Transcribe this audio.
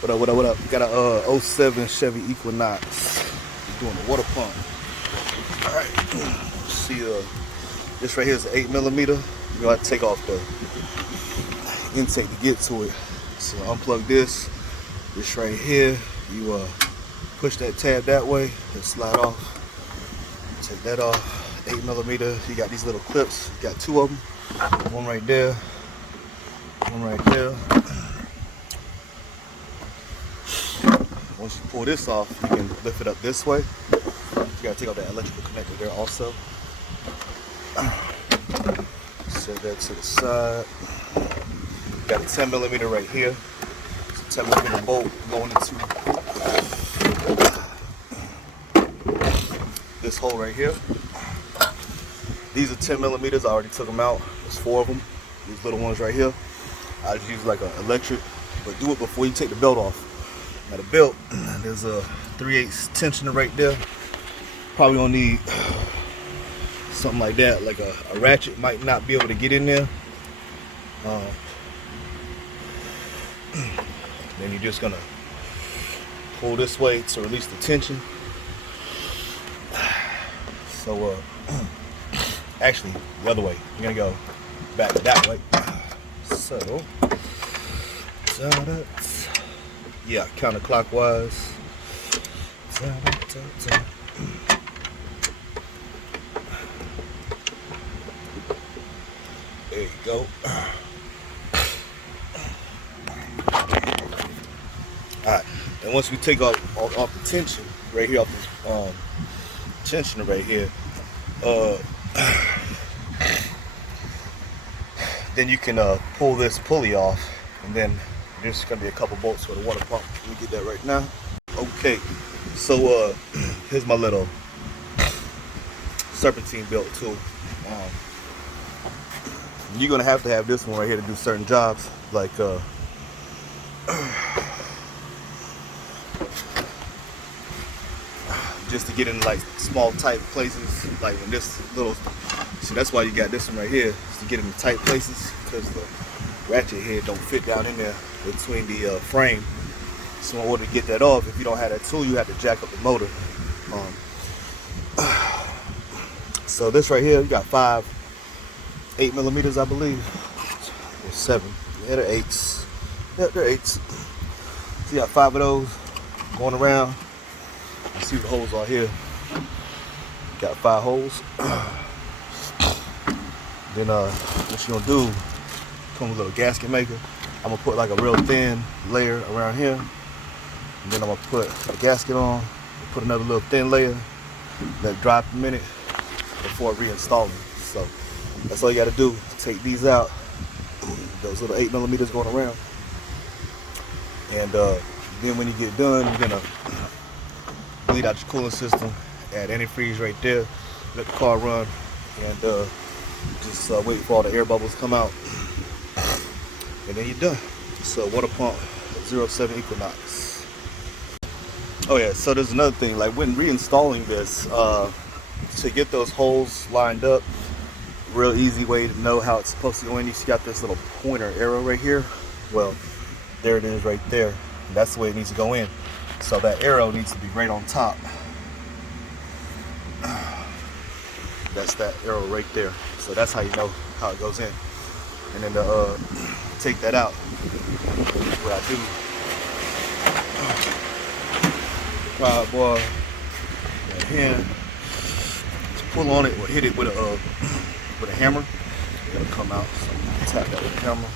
What up, what up, what up? Got a '07 Chevy Equinox. Doing the water pump. Alright. See, this right here is an 8mm. You're gonna have to take off the intake to get to it. So unplug this. This right here, you push that tab that way, and slide off. Take that off. 8mm. You got these little clips. You got two of them. One right there. One right there. Once you pull this off, you can lift it up this way. You gotta take out that electrical connector there also. Set that to the side. You got a 10mm right here. It's a 10mm bolt going into this hole right here. These are 10mm. I already took them out. There's 4 of them. These little ones right here. I just use like an electric, but do it before you take the belt off. Now the belt, there's a 3/8 tensioner right there. Probably gonna need something like that, like a ratchet might not be able to get in there. Then you're just gonna pull this way to release the tension. So actually the other way, you're gonna go back that way. So yeah, counterclockwise. There you go. Alright, and once we take off the tension right here, off this tensioner right here, then you can pull this pulley off, and then there's gonna be a couple bolts for the water pump. Let me get that right now. Okay, so here's my little serpentine belt tool. You're gonna have to have this one right here to do certain jobs, like just to get in like small tight places, like when this little, see, that's why you got this one right here, is to get in the tight places, because the ratchet head don't fit down in there between the frame. So in order to get that off, if you don't have that tool, you have to jack up the motor. So this right here, you got 5 8mm, I believe, or 7. Yeah, they're 8s. Yeah, they're 8s. So you got 5 of those going around. You see the holes are here. Got 5 holes. Then what you gonna do? Come with a little gasket maker. I'm gonna put like a real thin layer around here, and then I'm gonna put a gasket on, put another little thin layer, let it dry for a minute before reinstalling. So that's all you gotta do. Take these out, those little 8mm going around, and then when you get done, you're gonna bleed out your cooling system, add antifreeze right there, let the car run, and just wait for all the air bubbles to come out. And then you're done. So water pump 07 Equinox. Oh yeah, so there's another thing, like when reinstalling this, to get those holes lined up, real easy way to know how it's supposed to go in. You see got this little pointer arrow right here. Well, there it is right there. That's the way it needs to go in. So that arrow needs to be right on top. That's that arrow right there. So that's how you know how it goes in. And then to take that out, what I do, boy, that hand, just pull on it or hit it with a hammer. It'll come out. So tap that with a hammer.